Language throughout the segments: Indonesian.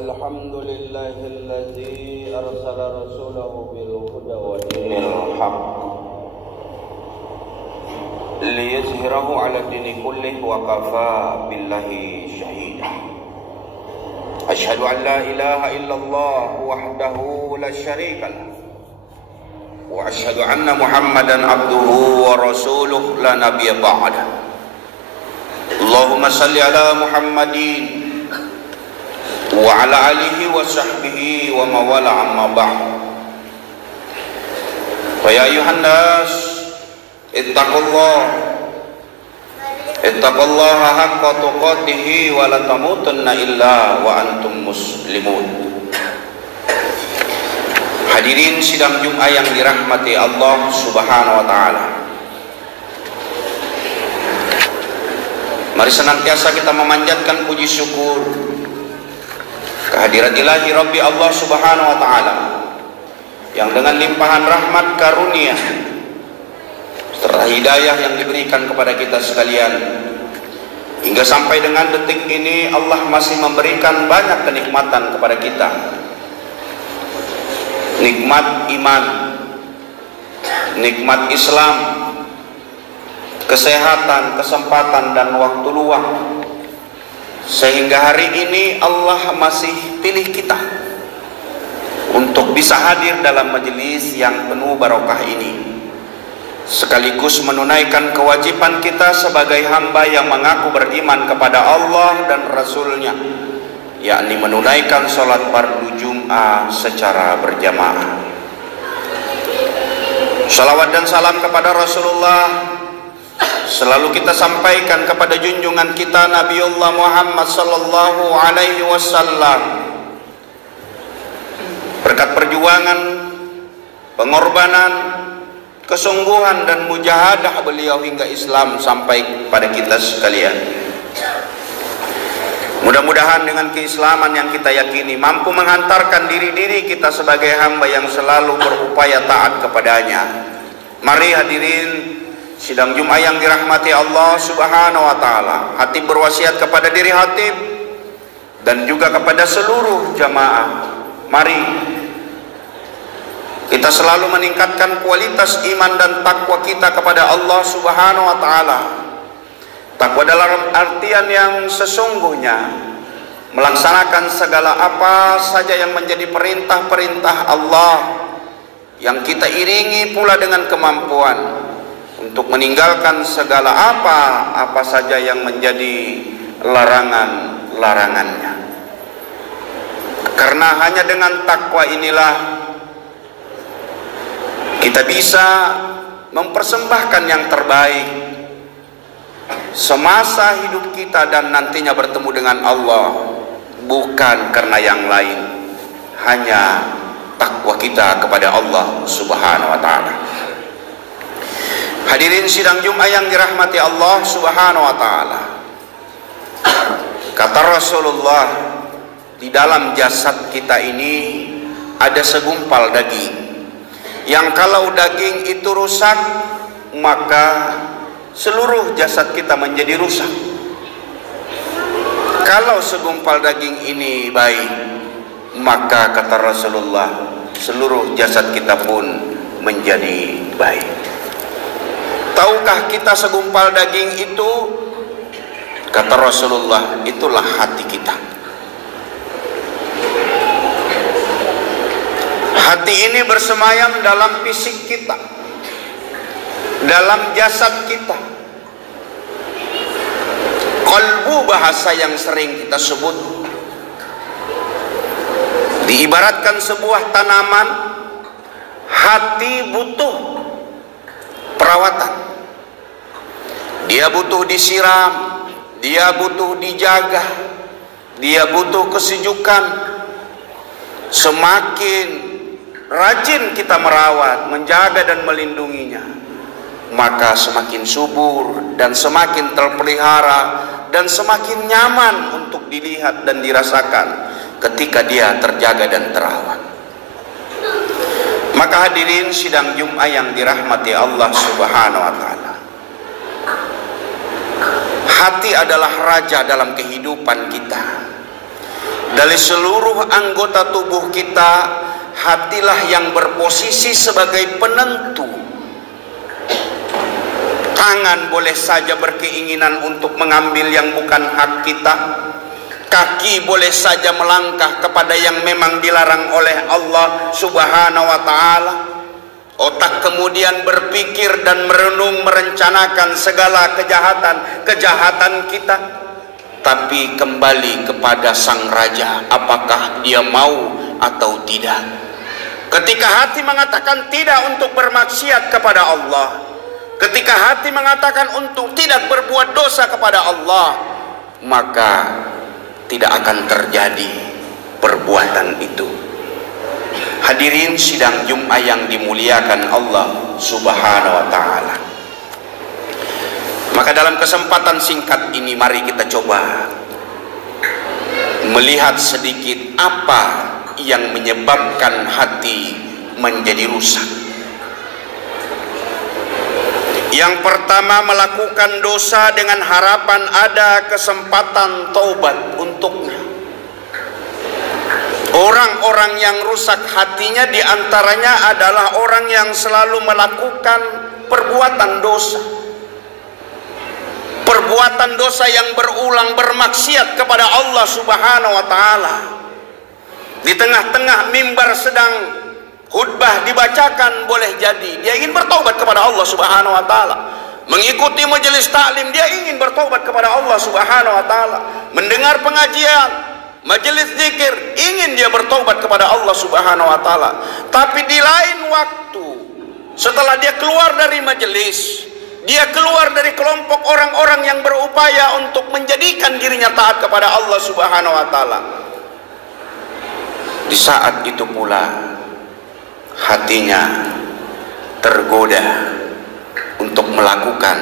الحمد لله الذي أرسل رسوله بالهدى ودين الحق ليظهره على الدين كله وكفى بالله شهيدا أشهد أن لا إله إلا الله وحده لا شريك له وأشهد أن محمدا عبده ورسوله لا نبي بعده اللهم صل على محمد وعلى آله وصحبه ومن والاه أما بعد فيا أيها الناس اتقوا الله حق تقاته ولا تموتن إلا وأنتم مسلمون. Hadirin sidang Jumat yang dirahmati Allah Subhanahu wa taala. Mari senantiasa kita memanjatkan puji syukur kehadirat ilahi Rabbi Allah Subhanahu wa taala yang dengan limpahan rahmat karunia serta hidayah yang diberikan kepada kita sekalian hingga sampai dengan detik ini Allah masih memberikan banyak kenikmatan kepada kita. Nikmat iman, nikmat Islam, kesehatan, kesempatan dan waktu luang, sehingga hari ini Allah masih pilih kita untuk bisa hadir dalam majelis yang penuh barokah ini, sekaligus menunaikan kewajiban kita sebagai hamba yang mengaku beriman kepada Allah dan Rasul-Nya, yakni menunaikan sholat fardu Jum'ah secara berjamaah. Salawat dan salam kepada Rasulullah selalu kita sampaikan kepada junjungan kita Nabiullah Muhammad sallallahu alaihi wasallam. Berkat perjuangan, pengorbanan, kesungguhan dan mujahadah beliau hingga Islam sampai pada kita sekalian. Mudah-mudahan dengan keislaman yang kita yakini mampu menghantarkan diri-diri kita sebagai hamba yang selalu berupaya taat kepadanya. Mari hadirin sidang Jumat yang dirahmati Allah Subhanahu wa taala, Hatib berwasiat kepada diri Hatib dan juga kepada seluruh jamaah. Mari kita selalu meningkatkan kualitas iman dan takwa kita kepada Allah Subhanahu wa taala. Takwa dalam artian yang sesungguhnya melaksanakan segala apa saja yang menjadi perintah-perintah Allah, yang kita iringi pula dengan kemampuan untuk meninggalkan segala apa saja yang menjadi larangan-larangannya. Karena hanya dengan takwa inilah kita bisa mempersembahkan yang terbaik semasa hidup kita dan nantinya bertemu dengan Allah, bukan karena yang lain, hanya takwa kita kepada Allah Subhanahu wa taala. Hadirin sidang Jumat yang dirahmati Allah Subhanahu wa taala. Kata Rasulullah, di dalam jasad kita ini ada segumpal daging, yang kalau daging itu rusak, maka seluruh jasad kita menjadi rusak. Kalau segumpal daging ini baik, maka kata Rasulullah, seluruh jasad kita pun menjadi baik. Tahukah kita segumpal daging itu? Kata Rasulullah, itulah hati kita. Hati ini bersemayam dalam fisik kita, dalam jasad kita. Qalbu, bahasa yang sering kita sebut, diibaratkan sebuah tanaman. Hati butuh perawatan, dia butuh disiram, dia butuh dijaga, dia butuh kesejukan. Semakin rajin kita merawat, menjaga dan melindunginya, maka semakin subur dan semakin terpelihara dan semakin nyaman untuk dilihat dan dirasakan ketika dia terjaga dan terawat. Maka hadirin sidang Jumat yang dirahmati Allah Subhanahu wa taala, hati adalah raja dalam kehidupan kita. Dari seluruh anggota tubuh kita, hatilah yang berposisi sebagai penentu. Tangan boleh saja berkeinginan untuk mengambil yang bukan hak kita. Kaki boleh saja melangkah kepada yang memang dilarang oleh Allah Subhanahu wa ta'ala. Otak kemudian berpikir dan merenung, merencanakan segala kejahatan kita. Tapi kembali kepada sang raja, apakah dia mau atau tidak. Ketika hati mengatakan tidak untuk bermaksiat kepada Allah, ketika hati mengatakan untuk tidak berbuat dosa kepada Allah, maka tidak akan terjadi perbuatan itu. Hadirin sidang Jumat yang dimuliakan Allah Subhanahu wa ta'ala. Maka dalam kesempatan singkat ini, mari kita coba melihat sedikit apa yang menyebabkan hati menjadi rusak. Yang pertama, melakukan dosa dengan harapan ada kesempatan taubat untuknya. Orang-orang yang rusak hatinya diantaranya adalah orang yang selalu melakukan perbuatan dosa. Perbuatan dosa yang berulang, bermaksiat kepada Allah Subhanahu wa ta'ala. Di tengah-tengah mimbar sedang khutbah dibacakan, boleh jadi dia ingin bertaubat kepada Allah Subhanahu wa ta'ala. Mengikuti majelis taklim, dia ingin bertaubat kepada Allah Subhanahu wa ta'ala. Mendengar pengajian, majelis zikir, ingin dia bertaubat kepada Allah Subhanahu wa ta'ala. Tapi di lain waktu, setelah dia keluar dari majelis, dia keluar dari kelompok orang-orang yang berupaya untuk menjadikan dirinya taat kepada Allah Subhanahu wa ta'ala, di saat itu pula hatinya tergoda untuk melakukan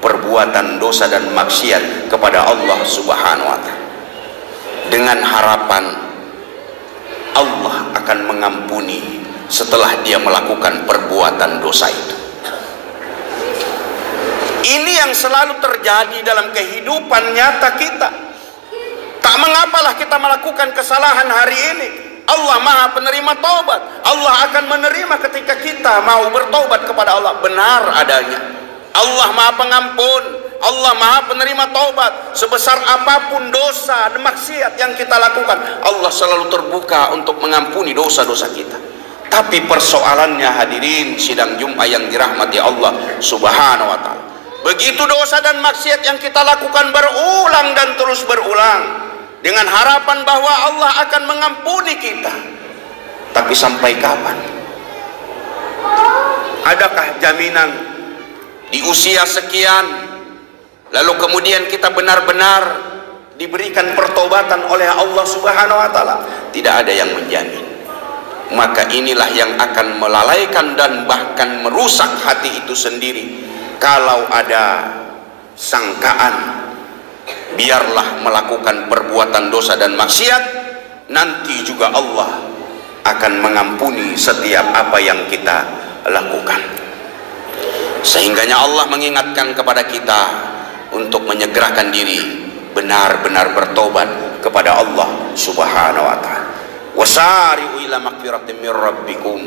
perbuatan dosa dan maksiat kepada Allah Subhanahu wa ta'ala, dengan harapan Allah akan mengampuni setelah dia melakukan perbuatan dosa itu. Ini yang selalu terjadi dalam kehidupan nyata kita. Tak mengapalah kita melakukan kesalahan hari ini, Allah Maha penerima taubat. Allah akan menerima ketika kita mau bertaubat kepada Allah benar adanya. Allah Maha pengampun, Allah Maha penerima taubat. Sebesar apapun dosa dan maksiat yang kita lakukan, Allah selalu terbuka untuk mengampuni dosa-dosa kita. Tapi persoalannya, hadirin sidang Jumat yang dirahmati Allah Subhanahu wa ta'ala, begitu dosa dan maksiat yang kita lakukan berulang dan terus berulang, dengan harapan bahwa Allah akan mengampuni kita. Tapi sampai kapan? Adakah jaminan di usia sekian lalu kemudian kita benar-benar diberikan pertobatan oleh Allah Subhanahu wa ta'ala? Tidak ada yang menjamin. Maka inilah yang akan melalaikan dan bahkan merusak hati itu sendiri. Kalau ada sangkaan, biarlah melakukan perbuatan dosa dan maksiat, nanti juga Allah akan mengampuni setiap apa yang kita lakukan. Sehingganya Allah mengingatkan kepada kita untuk menyegerakan diri, benar-benar bertobat kepada Allah Subhanahu wa ta'ala. Wasari'u ila magfiratin min rabbikum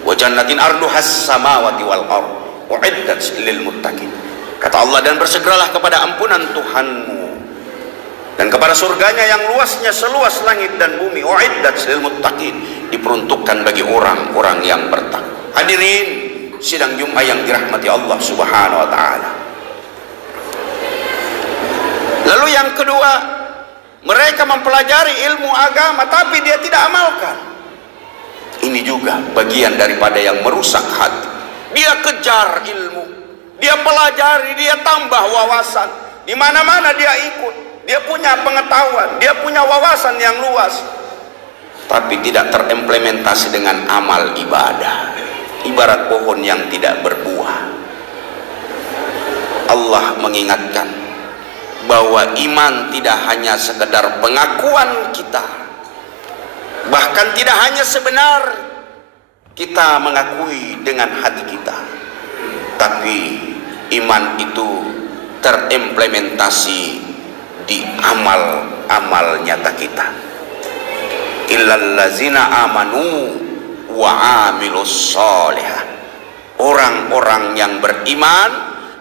wa jannatin arduhas samawati wal ardh uiddat lil muttaqin. Kata Allah, dan bersegeralah kepada ampunan Tuhanmu dan kepada surganya yang luasnya seluas langit dan bumi, uiddat lil muttaqin, diperuntukkan bagi orang-orang yang bertakwa. Hadirin sidang Jumat yang dirahmati Allah Subhanahu wa ta'ala. Lalu yang kedua, mereka mempelajari ilmu agama tapi dia tidak amalkan. Ini juga bagian daripada yang merusak hati. Dia kejar ilmu, dia pelajari, dia tambah wawasan. Di mana-mana dia ikut, dia punya pengetahuan, dia punya wawasan yang luas, tapi tidak terimplementasi dengan amal ibadah. Ibarat pohon yang tidak berbuah. Allah mengingatkan bahwa iman tidak hanya sekedar pengakuan kita, bahkan tidak hanya sebenar kita mengakui dengan hati kita, tapi iman itu terimplementasi di amal-amal nyata kita. illal ladzina amanu wa amilus sholihah. Orang-orang yang beriman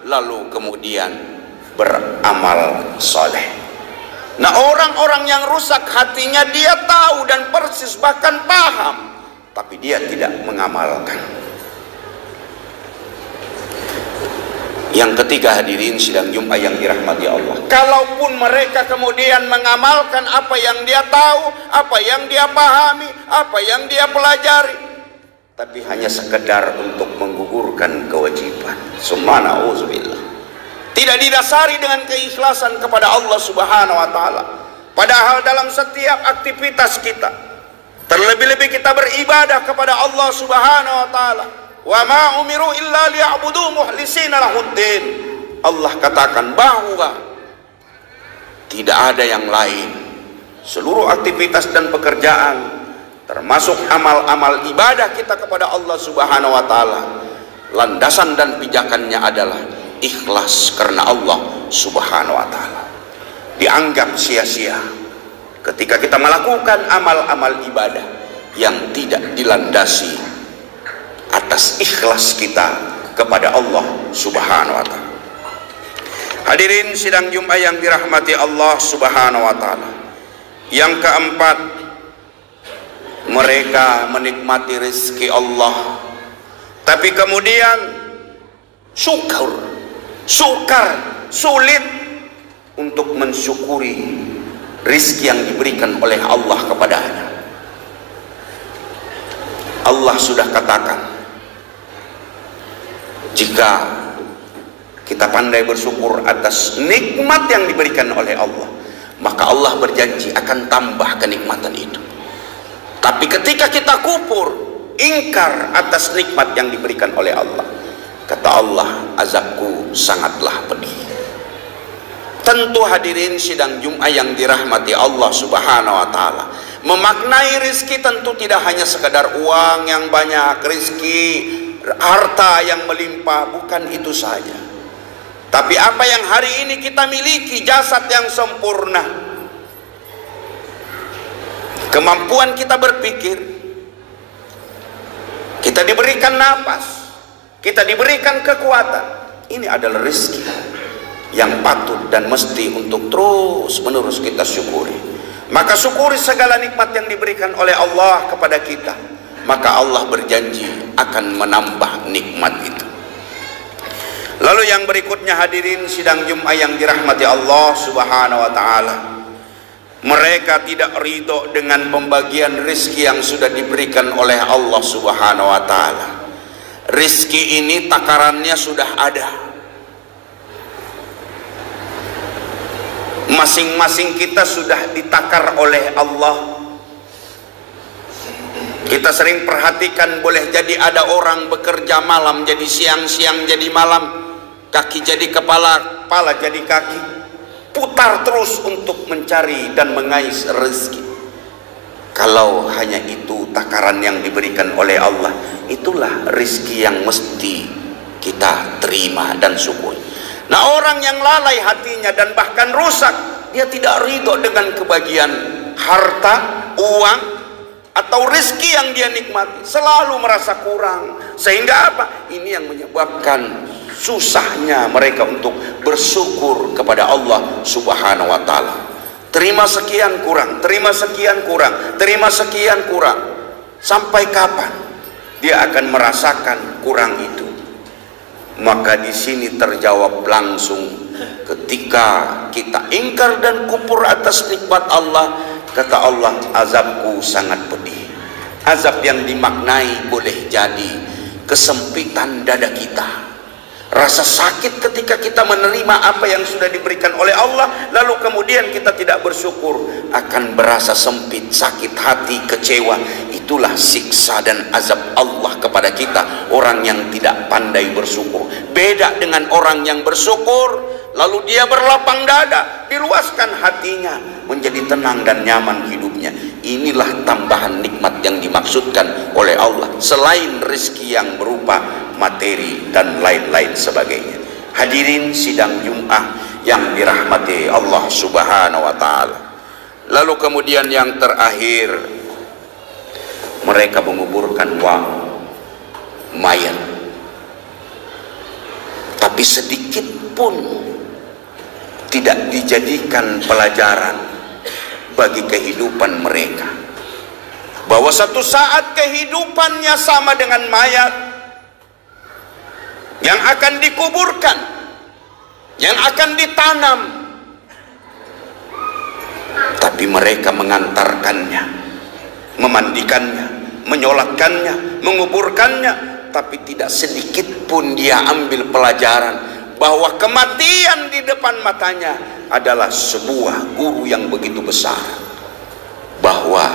lalu kemudian beramal soleh. Nah, orang-orang yang rusak hatinya, dia tahu dan persis bahkan paham, tapi dia tidak mengamalkan. Yang ketiga, hadirin sidang Jumat yang dirahmati Allah, kalaupun mereka kemudian mengamalkan apa yang dia tahu, apa yang dia pahami, apa yang dia pelajari, tapi hanya sekedar untuk menggugurkan kewajiban, subhanallah, tidak didasari dengan keikhlasan kepada Allah Subhanahu wa taala. Padahal dalam setiap aktivitas kita, terlebih-lebih kita beribadah kepada Allah Subhanahu wa taala, wa ma umiru illa liya'budu mukhlisina lahuddin. Allah katakan bahwa tidak ada yang lain. Seluruh aktivitas dan pekerjaan, termasuk amal-amal ibadah kita kepada Allah Subhanahu wa taala, landasan dan pijakannya adalah ikhlas karena Allah Subhanahu wa taala. Dianggap sia-sia ketika kita melakukan amal-amal ibadah yang tidak dilandasi atas ikhlas kita kepada Allah Subhanahu wa taala. Hadirin sidang Jumat yang dirahmati Allah Subhanahu wa taala. Yang keempat, mereka menikmati rezeki Allah, tapi kemudian sulit untuk mensyukuri rezeki yang diberikan oleh Allah kepadanya. Allah sudah katakan, jika kita pandai bersyukur atas nikmat yang diberikan oleh Allah, maka Allah berjanji akan tambah kenikmatan itu. Tapi ketika kita kufur, ingkar atas nikmat yang diberikan oleh Allah, kata Allah, azabku sangatlah pedih. Tentu hadirin sidang Jumat yang dirahmati Allah Subhanahu wa taala, memaknai rizki tentu tidak hanya sekadar uang yang banyak, rizki harta yang melimpah, bukan itu saja. Tapi apa yang hari ini kita miliki, jasad yang sempurna, kemampuan kita berpikir, kita diberikan napas, kita diberikan kekuatan, ini adalah rezeki yang patut dan mesti untuk terus menerus kita syukuri. Maka syukuri segala nikmat yang diberikan oleh Allah kepada kita, maka Allah berjanji akan menambah nikmat itu. Lalu yang berikutnya hadirin sidang Jumat yang dirahmati Allah Subhanahu wa taala, mereka tidak ridho dengan pembagian rezeki yang sudah diberikan oleh Allah Subhanahu wa taala. Rezeki ini takarannya sudah ada. Masing-masing kita sudah ditakar oleh Allah. Kita sering perhatikan, boleh jadi ada orang bekerja malam jadi siang, siang jadi malam, kaki jadi kepala, kepala jadi kaki, putar terus untuk mencari dan mengais rezeki. Kalau hanya itu takaran yang diberikan oleh Allah, itulah rezeki yang mesti kita terima dan syukuri. Nah, orang yang lalai hatinya dan bahkan rusak, dia tidak ridho dengan kebagian harta, uang, atau rezeki yang dia nikmati, selalu merasa kurang. Sehingga apa? Ini yang menyebabkan susahnya mereka untuk bersyukur kepada Allah Subhanahu wa taala. Terima sekian kurang, terima sekian kurang, terima sekian kurang. Sampai kapan dia akan merasakan kurang itu? Maka di sini terjawab langsung ketika kita ingkar dan kufur atas nikmat Allah. Kata Allah, azabku sangat pedih. Azab yang dimaknai boleh jadi kesempitan dada kita, rasa sakit ketika kita menerima apa yang sudah diberikan oleh Allah, lalu kemudian kita tidak bersyukur, akan berasa sempit, sakit hati, kecewa. Itulah siksa dan azab Allah kepada kita, orang yang tidak pandai bersyukur. Beda dengan orang yang bersyukur, lalu dia berlapang dada, diluaskan hatinya, menjadi tenang dan nyaman hidupnya. Inilah tambahan nikmat yang dimaksudkan oleh Allah, selain rezeki yang berupa materi dan lain-lain sebagainya. Hadirin sidang Jumat yang dirahmati Allah Subhanahu wa taala. Lalu kemudian yang terakhir, mereka menguburkan mayat. Tapi sedikit pun tidak dijadikan pelajaran bagi kehidupan mereka, bahwa satu saat kehidupannya sama dengan mayat yang akan dikuburkan, yang akan ditanam. Tapi mereka mengantarkannya, memandikannya, menyolatkannya, menguburkannya, tapi tidak sedikit pun dia ambil pelajaran bahwa kematian di depan matanya adalah sebuah guru yang begitu besar. Bahwa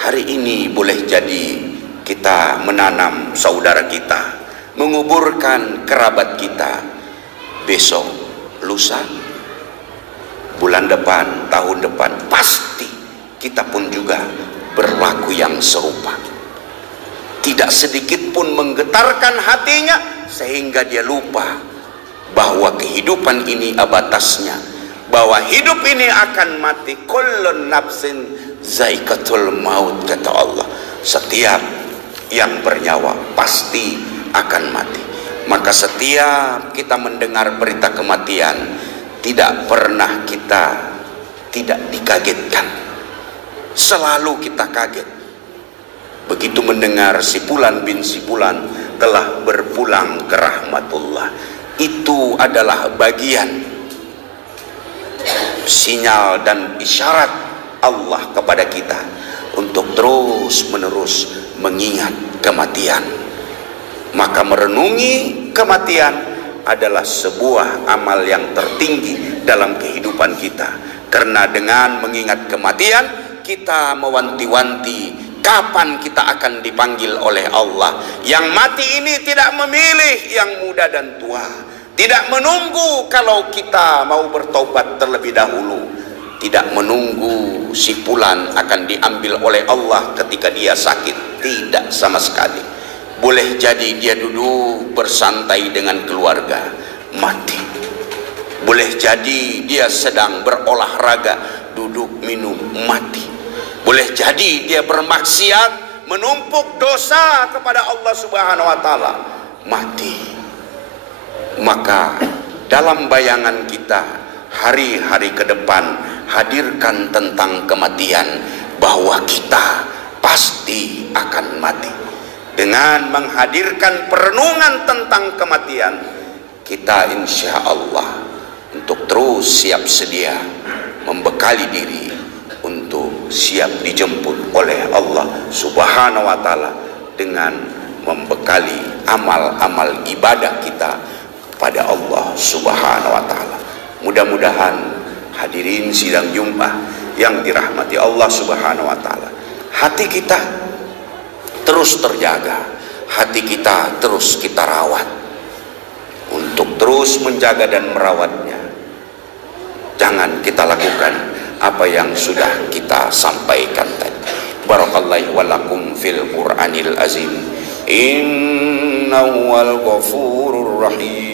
hari ini boleh jadi kita menanam saudara kita, menguburkan kerabat kita, besok, lusa, bulan depan, tahun depan, pasti kita pun juga berlaku yang serupa. Tidak sedikit pun menggetarkan hatinya sehingga dia lupa bahwa kehidupan ini abatasnya, bahwa hidup ini akan mati. Kullun nafsin zaikatul maut, kata Allah. Setiap yang bernyawa pasti akan mati. Maka setiap kita mendengar berita kematian, tidak pernah kita tidak dikagetkan. Selalu kita kaget. Begitu mendengar si Fulan bin si Fulan telah berpulang ke rahmatullah, itu adalah bagian sinyal dan isyarat Allah kepada kita untuk terus menerus mengingat kematian. Maka merenungi kematian adalah sebuah amal yang tertinggi dalam kehidupan kita, karena dengan mengingat kematian kita mewanti-wanti kapan kita akan dipanggil oleh Allah. Yang mati ini tidak memilih yang muda dan tua, tidak menunggu kalau kita mau bertobat terlebih dahulu, tidak menunggu si Fulan akan diambil oleh Allah ketika dia sakit, tidak sama sekali. Boleh jadi dia duduk bersantai dengan keluarga, mati. Boleh jadi dia sedang berolahraga, duduk minum, mati. Boleh jadi dia bermaksiat, menumpuk dosa kepada Allah Subhanahu wa taala, mati. Maka dalam bayangan kita hari-hari ke depan, hadirkan tentang kematian, bahwa kita pasti akan mati. Dengan menghadirkan perenungan tentang kematian, kita insya Allah untuk terus siap sedia membekali diri untuk siap dijemput oleh Allah Subhanahu wa taala dengan membekali amal-amal ibadah kita kepada Allah Subhanahu wa taala. Mudah-mudahan hadirin sidang Jumat yang dirahmati Allah Subhanahu wa taala, hati kita terus terjaga, hati kita terus kita rawat. Untuk terus menjaga dan merawatnya, jangan kita lakukan apa yang sudah kita sampaikan tadi. Barakallahu walakum fil Qur'anil azim. Innahu wal ghafurur rahim.